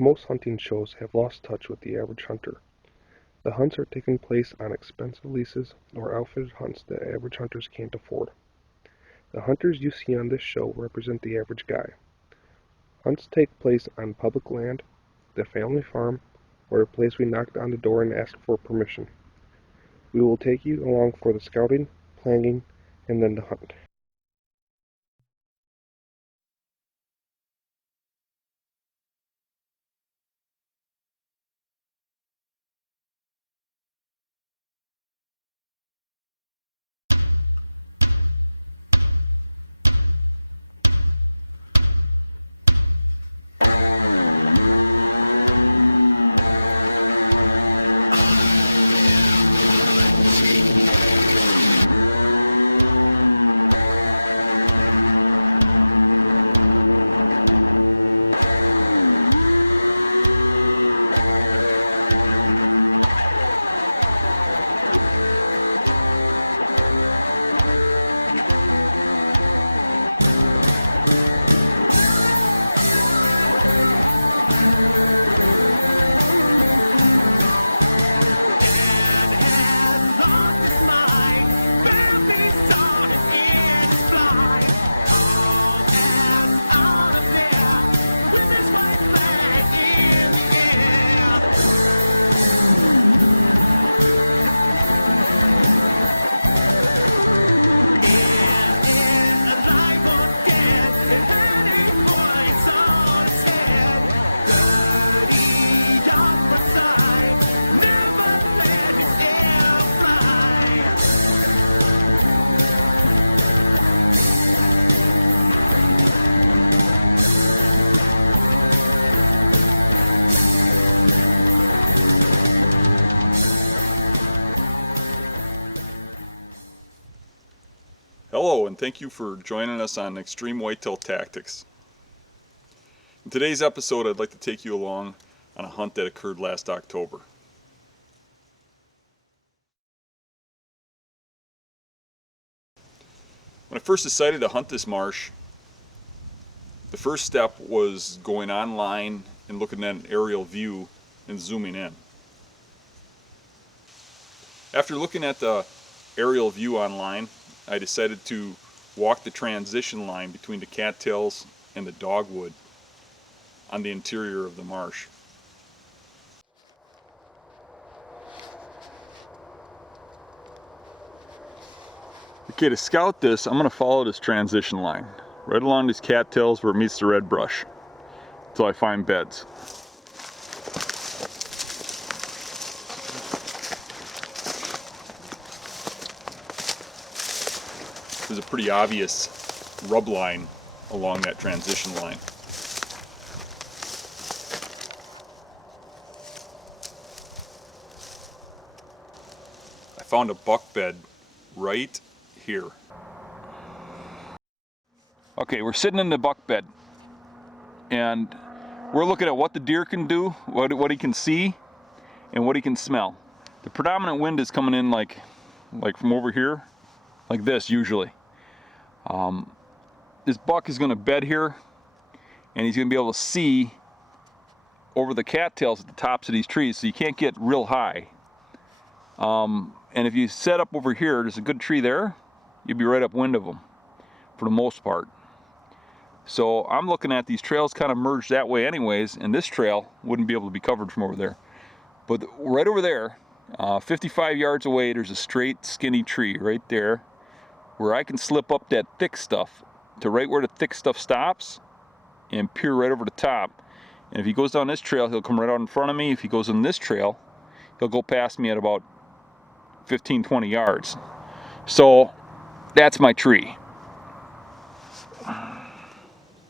Most hunting shows have lost touch with the average hunter. The hunts are taking place on expensive leases or outfitted hunts that average hunters can't afford. The hunters you see on this show represent the average guy. Hunts take place on public land, the family farm, or a place we knock on the door and ask for permission. We will take you along for the scouting, planning, and then the hunt. Hello, and thank you for joining us on Extreme Whitetail Tactics. In today's episode, I'd like to take you along on a hunt that occurred last October. When I first decided to hunt this marsh, the first step was going online and looking at an aerial view and zooming in. After looking at the aerial view online, I decided to walk the transition line between the cattails and the dogwood on the interior of the marsh. Okay, to scout this, I'm going to follow this transition line right along these cattails where it meets the red brush until I find beds. There's a pretty obvious rub line along that transition line. I found a buck bed right here. Okay, we're sitting in the buck bed and we're looking at what the deer can do, what he can see, and what he can smell. The predominant wind is coming in like from over here, like this usually. This buck is going to bed here, and he's going to be able to see over the cattails at the tops of these trees, so you can't get real high. And if you set up over here, there's a good tree there, you'll be right upwind of them for the most part. So I'm looking at these trails kind of merged that way anyways, and this trail wouldn't be able to be covered from over there. But right over there, 55 yards away, there's a straight skinny tree right there where I can slip up that thick stuff to right where the thick stuff stops and peer right over the top. And if he goes down this trail, he'll come right out in front of me. If he goes on this trail, he'll go past me at about 15-20 yards. So that's my tree.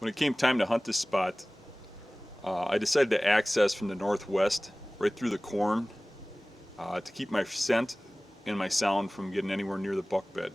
When it came time to hunt this spot, I decided to access from the northwest right through the corn to keep my scent and my sound from getting anywhere near the buck bed.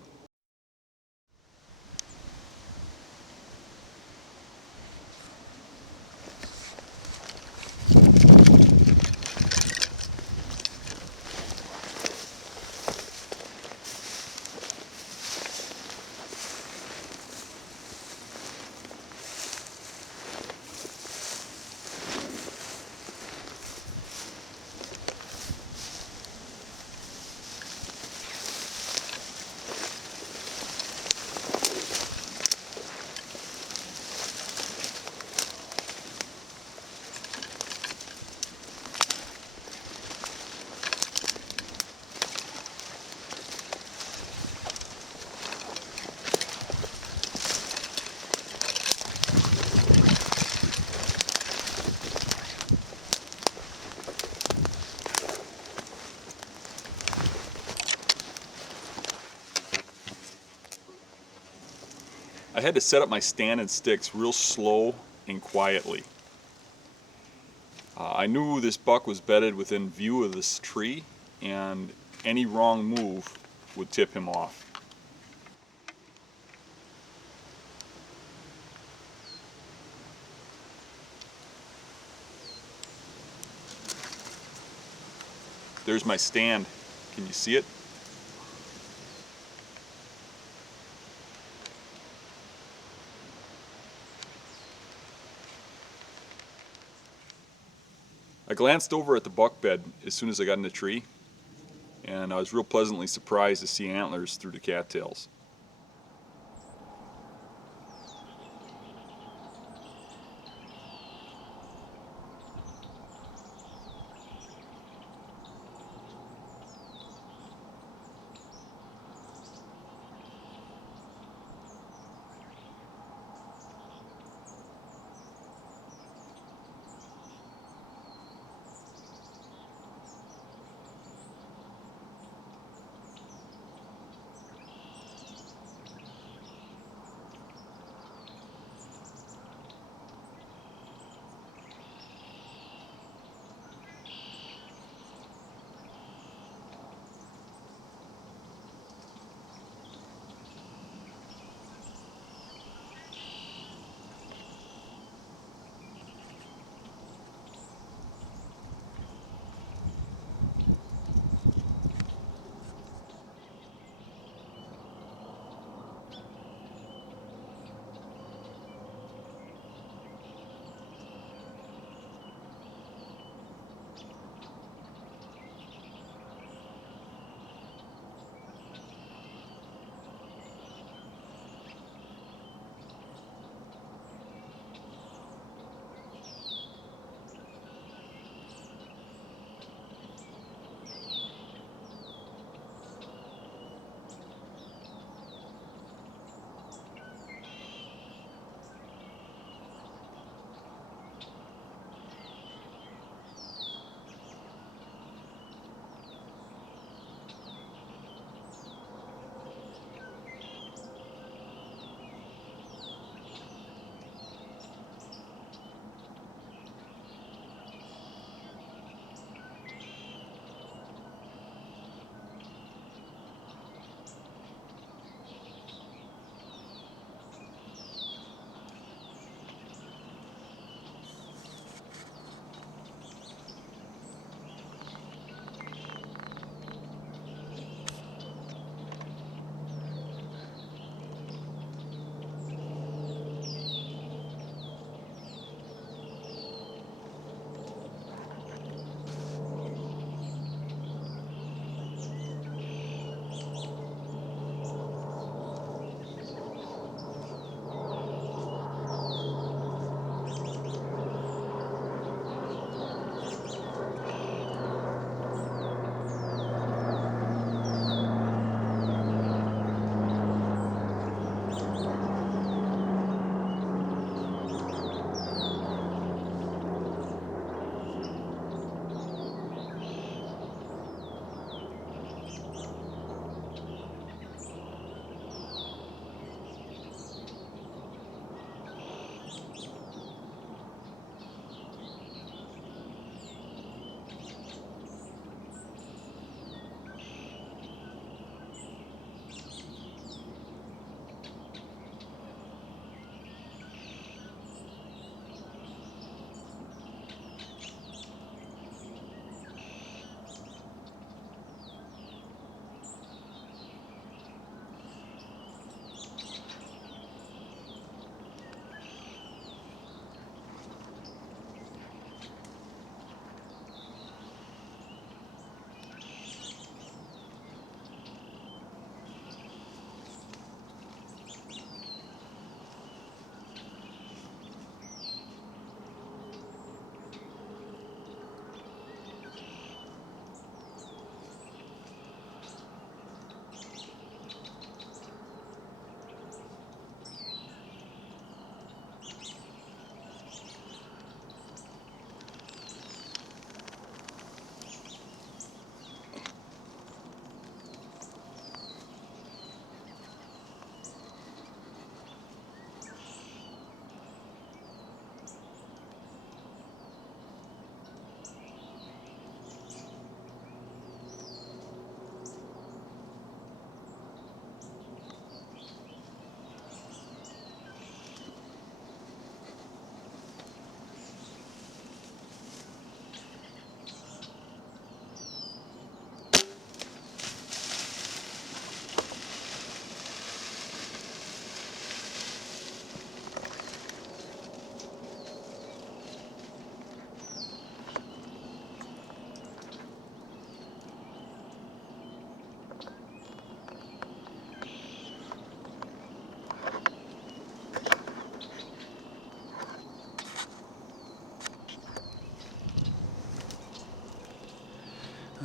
had to set up my stand and sticks real slow and quietly. I knew this buck was bedded within view of this tree, and any wrong move would tip him off. There's my stand. Can you see it? I glanced over at the buck bed as soon as I got in the tree, and I was real pleasantly surprised to see antlers through the cattails.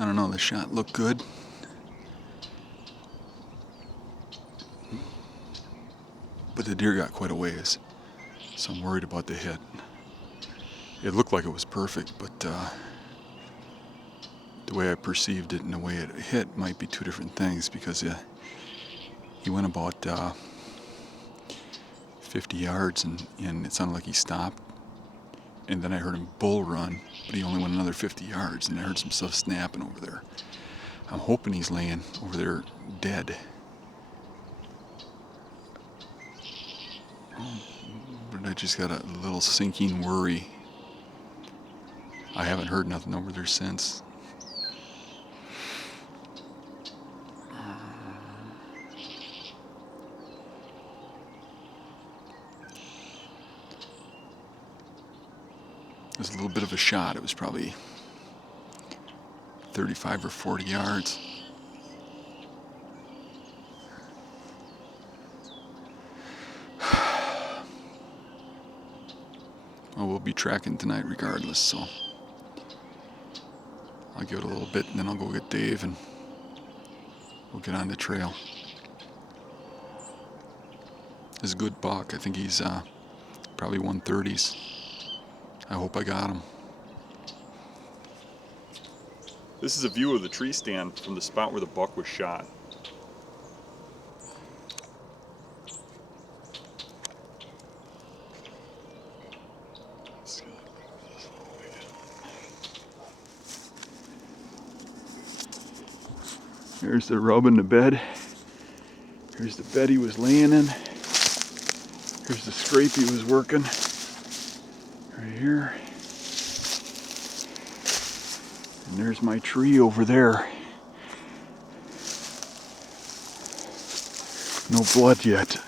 I don't know, the shot looked good. But the deer got quite a ways, so I'm worried about the hit. It looked like it was perfect, but the way I perceived it and the way it hit might be two different things, because he went about 50 yards and it sounded like he stopped. And then I heard him bull run, but he only went another 50 yards, and I heard some stuff snapping over there. I'm hoping he's laying over there dead. But I just got a little sinking worry. I haven't heard nothing over there since. It was a little bit of a shot. It was probably 35 or 40 yards. Well, we'll be tracking tonight regardless, so I'll give it a little bit and then I'll go get Dave and we'll get on the trail. It's a good buck. I think he's probably 130s. I hope I got him. This is a view of the tree stand from the spot where the buck was shot. Here's the rub in the bed. Here's the bed he was laying in. Here's the scrape he was working. Right here. And there's my tree over there. No blood yet.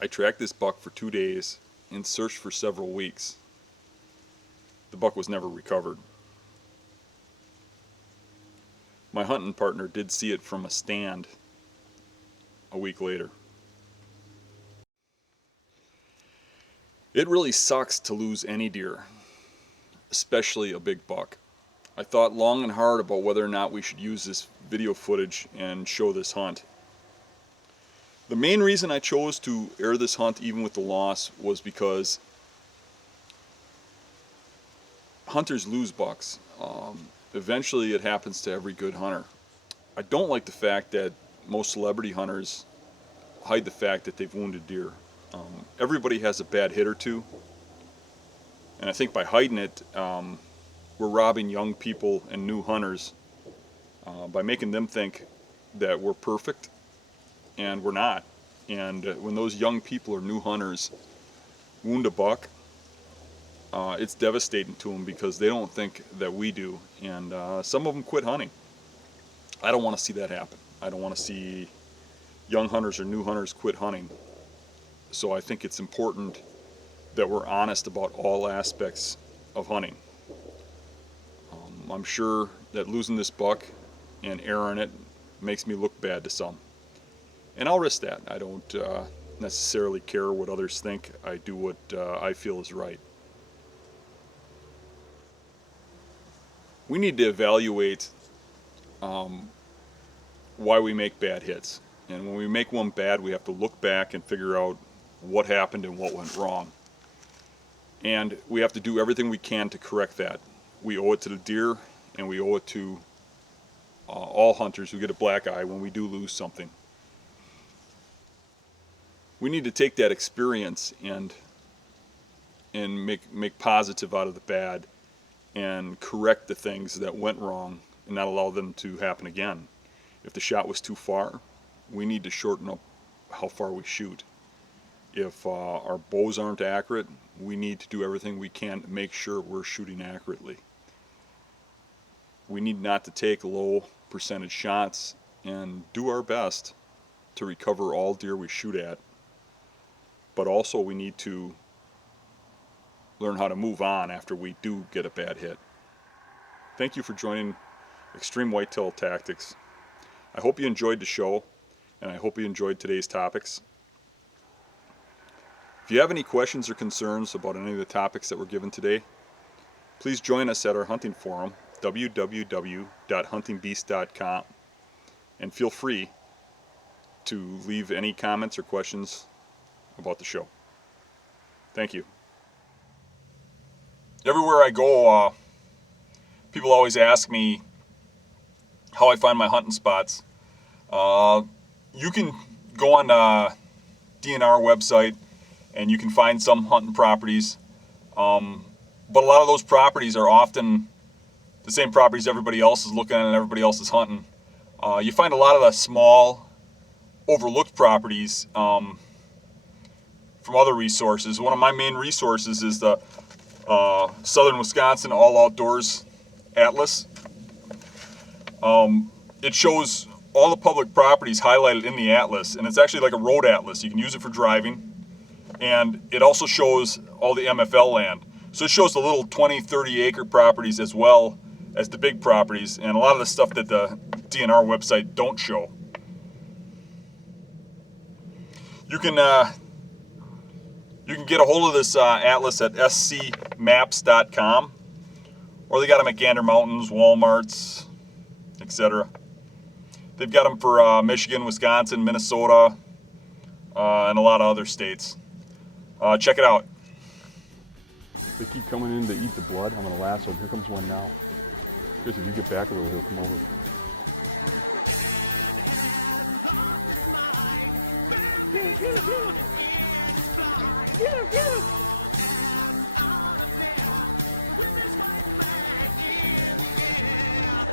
I tracked this buck for 2 days and searched for several weeks. The buck was never recovered. My hunting partner did see it from a stand a week later. It really sucks to lose any deer, especially a big buck. I thought long and hard about whether or not we should use this video footage and show this hunt. The main reason I chose to air this hunt even with the loss was because hunters lose bucks. Eventually it happens to every good hunter. I don't like the fact that most celebrity hunters hide the fact that they've wounded deer. Everybody has a bad hit or two, and I think by hiding it, we're robbing young people and new hunters by making them think that we're perfect, and we're not. And when those young people or new hunters wound a buck, it's devastating to them because they don't think that we do, and some of them quit hunting. I don't want to see that happen. I don't want to see young hunters or new hunters quit hunting. So I think it's important that we're honest about all aspects of hunting. I'm sure that losing this buck and airing it makes me look bad to some. And I'll risk that. I don't necessarily care what others think. I do what I feel is right. We need to evaluate why we make bad hits. And when we make one bad, we have to look back and figure out what happened and what went wrong. And we have to do everything we can to correct that. We owe it to the deer, and we owe it to all hunters who get a black eye when we do lose something. We need to take that experience and make positive out of the bad and correct the things that went wrong and not allow them to happen again. If the shot was too far, we need to shorten up how far we shoot. If our bows aren't accurate, we need to do everything we can to make sure we're shooting accurately. We need not to take low percentage shots and do our best to recover all deer we shoot at. But also we need to learn how to move on after we do get a bad hit. Thank you for joining Extreme Whitetail Tactics. I hope you enjoyed the show, and I hope you enjoyed today's topics. If you have any questions or concerns about any of the topics that were given today, please join us at our hunting forum, www.huntingbeast.com, and feel free to leave any comments or questions about the show. Thank you. Everywhere I go, people always ask me how I find my hunting spots. You can go on DNR website and you can find some hunting properties, but a lot of those properties are often the same properties everybody else is looking at and everybody else is hunting. You find a lot of the small, overlooked properties from other resources. One of my main resources is the Southern Wisconsin All Outdoors Atlas. It shows all the public properties highlighted in the atlas, and it's actually like a road atlas. You can use it for driving, and it also shows all the MFL land. So it shows the little 20, 30 acre properties as well as the big properties, and a lot of the stuff that the DNR website don't show. You can get a hold of this atlas at scmaps.com, or they got them at Gander Mountains, Walmarts, etc. They've got them for Michigan, Wisconsin, Minnesota, and a lot of other states. Check it out. They keep coming in to eat the blood when the last one comes one now. Just to get back there. Dad has lost his mind. Baby's on and in his blind. All and out of there with his white flag in the air.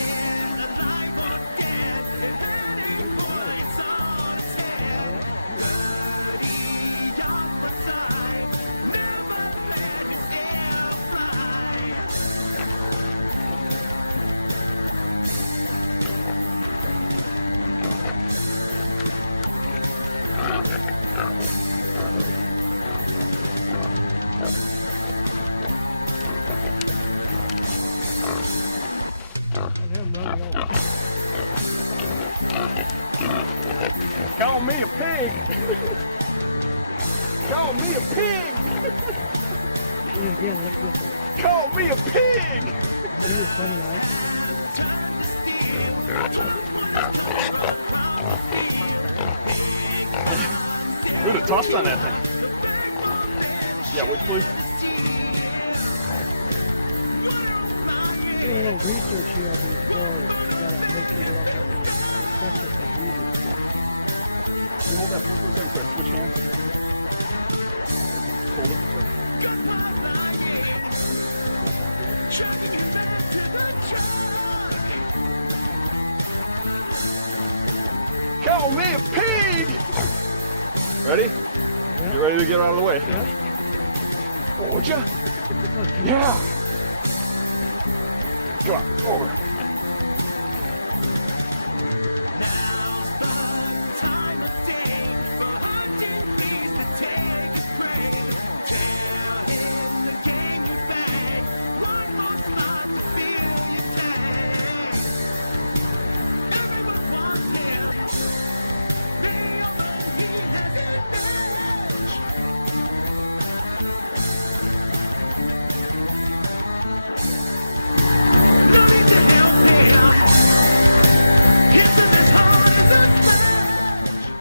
Is alive or dead? And he points on his head. 30 yards per side. Never let his air fly. Call me a pig. Call me a pig. Call me a pig.